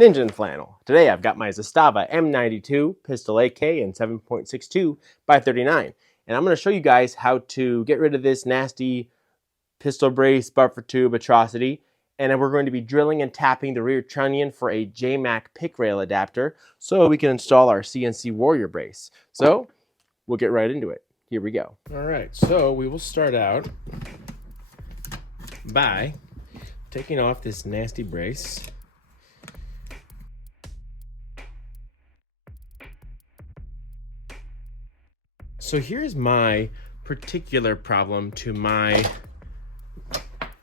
Ninja and Flannel. Today I've got my Zastava M92 Pistol AK in 7.62 by 39, and I'm going to show you guys how to get rid of this nasty pistol brace buffer tube atrocity, and then we're going to be drilling and tapping the rear trunnion for a JMac pick rail adapter so we can install our CNC Warrior brace. So we'll get right into it. Here we go. All right, so we will start out by taking off this nasty brace. So here's my particular problem to my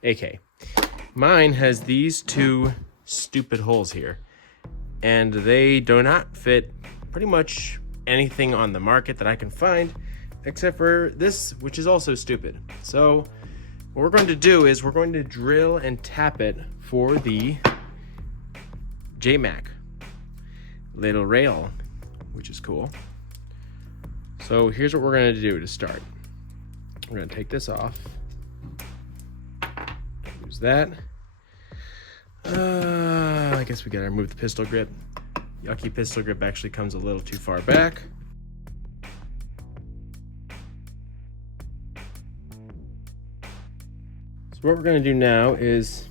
AK. Mine has these two stupid holes here, and they do not fit pretty much anything on the market that I can find, except for this, which is also stupid. So what we're going to do is we're going to drill and tap it for the JMac little rail, which is cool. So here's what we're going to do to start. We're going to take this off. Use that. I guess we got to remove the pistol grip. Yucky pistol grip actually comes a little too far back. So what we're going to do now is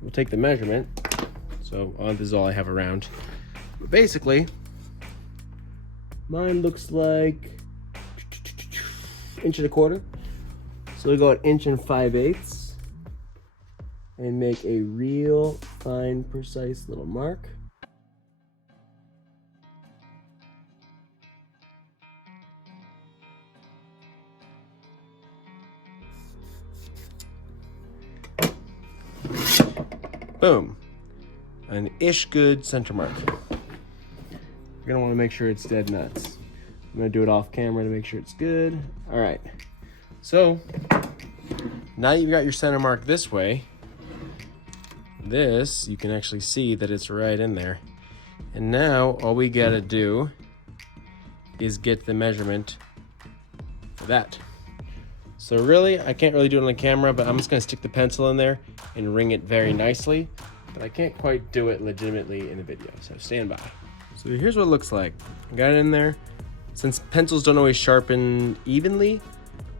we'll take the measurement. So this is all I have around. But basically, mine looks like 1.25 inches. So we'll go 1 5/8 inches and make a real fine, precise little mark. Boom. An ish good center mark. You're gonna want to make sure it's dead nuts. I'm gonna do it off camera to make sure it's good. All right. So now you've got your center mark this way. This, you can actually see that it's right in there. And now all we gotta do is get the measurement for that. So really, I can't really do it on the camera, but I'm just gonna stick the pencil in there and ring it very nicely. But I can't quite do it legitimately in a video, so stand by. So here's what it looks like. I got it in there. Since pencils don't always sharpen evenly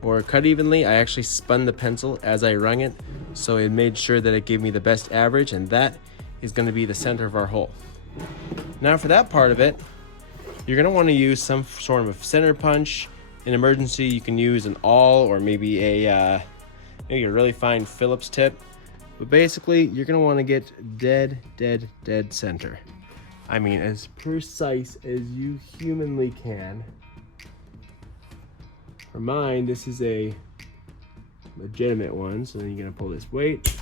or cut evenly, I actually spun the pencil as I rung it, so it made sure that it gave me the best average, and that is going to be the center of our hole. Now for that part of it, you're going to want to use some sort of center punch. In emergency, you can use an awl or maybe a really fine Phillips tip. But basically, you're going to want to get dead center. I mean, as precise as you humanly can. For mine, this is a legitimate one, so then you're gonna pull this weight.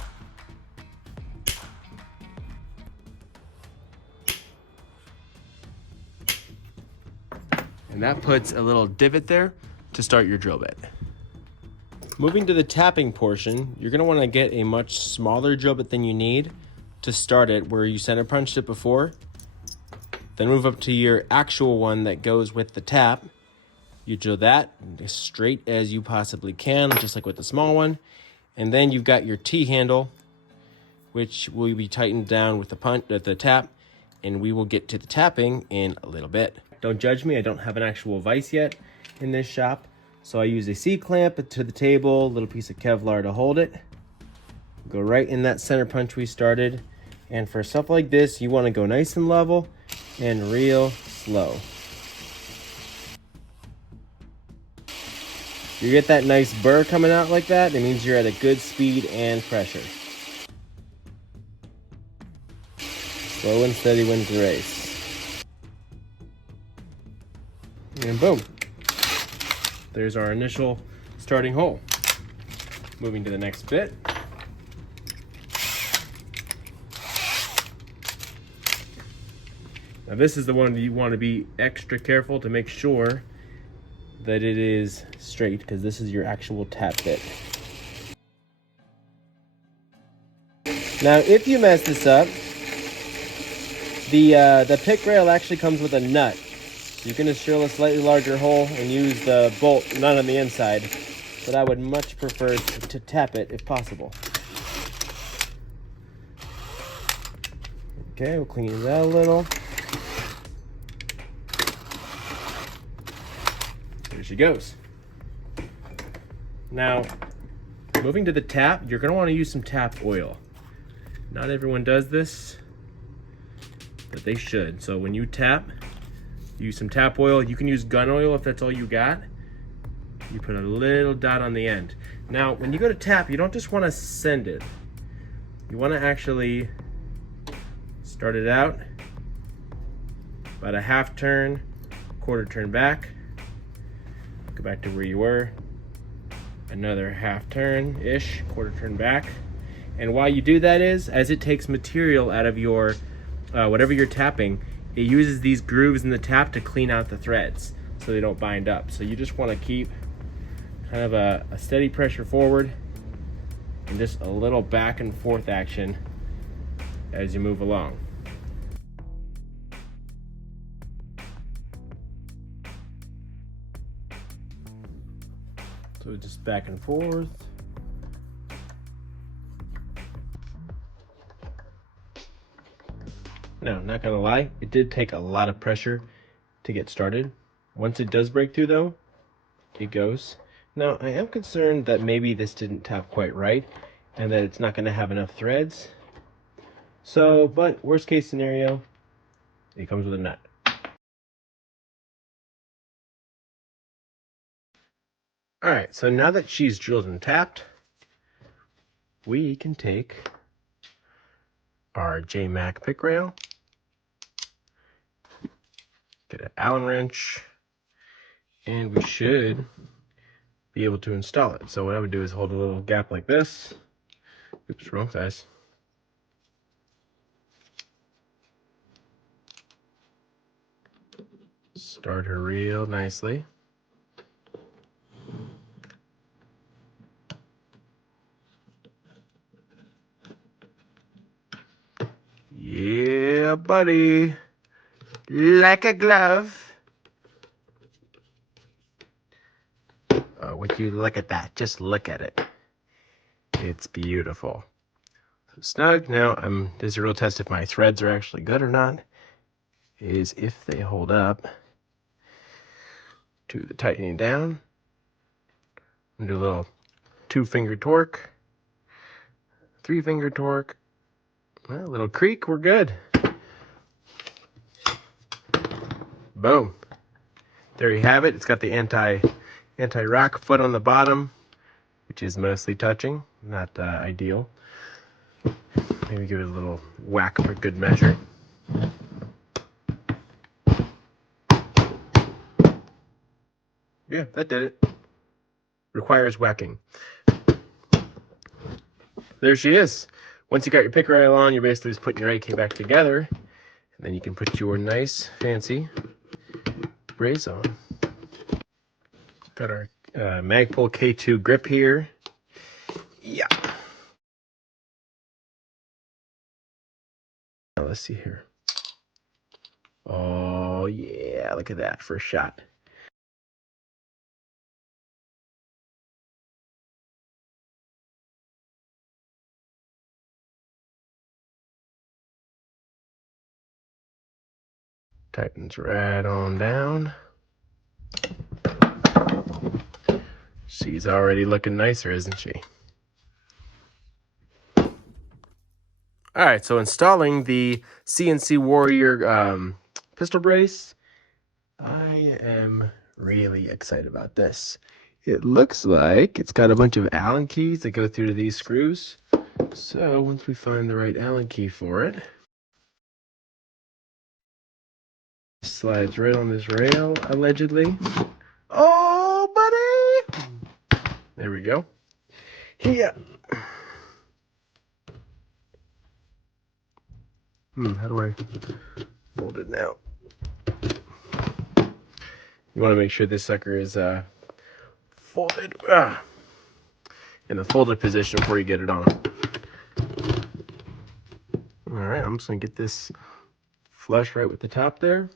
And that puts a little divot there to start your drill bit. Moving to the tapping portion, you're gonna wanna get a much smaller drill bit than you need to start it, where you center punched it before. Then move up to your actual one that goes with the tap. You drill that as straight as you possibly can, just like with the small one. And then you've got your T-handle, which will be tightened down with the tap, and we will get to the tapping in a little bit. Don't judge me, I don't have an actual vise yet in this shop, so I use a C-clamp to the table, a little piece of Kevlar to hold it. Go right in that center punch we started. And for stuff like this, you want to go nice and level and real slow. You get that nice burr coming out like that, it means you're at a good speed and pressure. Slow and steady wins the race. And boom. There's our initial starting hole. Moving to the next bit. Now this is the one that you want to be extra careful to make sure that it is straight, because this is your actual tap bit. Now if you mess this up, the pick rail actually comes with a nut. You can just drill a slightly larger hole and use the bolt nut on the inside, but I would much prefer to tap it if possible. Okay, we'll clean that a little. There she goes. Now, moving to the tap, you're going to want to use some tap oil. Not everyone does this, but they should. So when you tap, use some tap oil. You can use gun oil if that's all you got. You put a little dot on the end. Now, when you go to tap, you don't just want to send it. You want to actually start it out about a half turn, quarter turn back. Go back to where you were. Another half turn-ish, quarter turn back. And why you do that is, as it takes material out of your, whatever you're tapping, it uses these grooves in the tap to clean out the threads so they don't bind up. So you just want to keep kind of a steady pressure forward and just a little back and forth action as you move along. So just back and forth. Now, not gonna lie, it did take a lot of pressure to get started. Once it does break through though, it goes. Now, I am concerned that maybe this didn't tap quite right and that it's not gonna have enough threads. So, but worst case scenario, it comes with a nut. All right, so now that she's drilled and tapped, we can take our J-Mac pick rail, get an Allen wrench, and we should be able to install it. So what I would do is hold a little gap like this. Oops, wrong size. Start her real nicely. Yeah, buddy. Like a glove. Would you look at that? Just look at it. It's beautiful. So snug. Now, this is a real test if my threads are actually good or not. Is if they hold up to the tightening down. And do a little 2-finger torque, 3-finger torque. Well, a little creak, we're good. Boom. There you have it. It's got the anti-rock foot on the bottom, which is mostly touching, not ideal. Maybe give it a little whack for good measure. Yeah, that did it. Requires whacking. There she is. Once you got your pick rail on, you're basically just putting your AK back together, and then you can put your nice, fancy brace on. Got our Magpul K2 grip here. Yeah. Now let's see here. Oh yeah, look at that first shot. Tightens right on down. She's already looking nicer, isn't she? All right, so installing the CNC Warrior pistol brace, I am really excited about this. It looks like it's got a bunch of Allen keys that go through to these screws. So once we find the right Allen key for it, it slides right on this rail, allegedly. Oh, buddy! There we go. Yeah. How do I fold it now? You want to make sure this sucker is folded in the folded position before you get it on. All right, I'm just gonna get this flush right with the top there.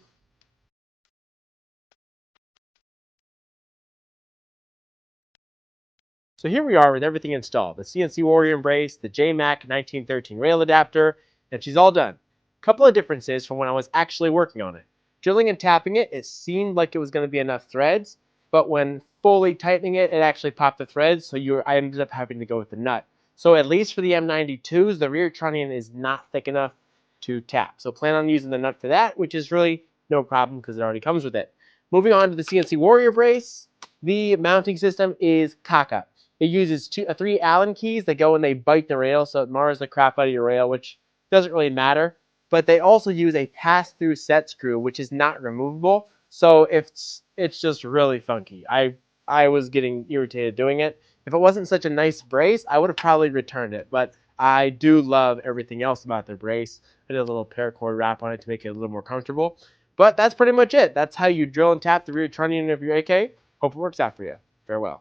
So here we are with everything installed. The CNC Warrior brace, the J-Mac 1913 rail adapter, and she's all done. Couple of differences from when I was actually working on it. Drilling and tapping it, it seemed like it was going to be enough threads, but when fully tightening it, it actually popped the threads, so I ended up having to go with the nut. So at least for the M92s, the rear trunnion is not thick enough to tap. So plan on using the nut for that, which is really no problem because it already comes with it. Moving on to the CNC Warrior brace, the mounting system is cock-up. It uses three Allen keys that go and they bite the rail, so it mars the crap out of your rail, which doesn't really matter. But they also use a pass-through set screw, which is not removable. So it's just really funky. I was getting irritated doing it. If it wasn't such a nice brace, I would have probably returned it. But I do love everything else about the brace. I did a little paracord wrap on it to make it a little more comfortable. But that's pretty much it. That's how you drill and tap the rear trunnion of your AK. Hope it works out for you. Farewell.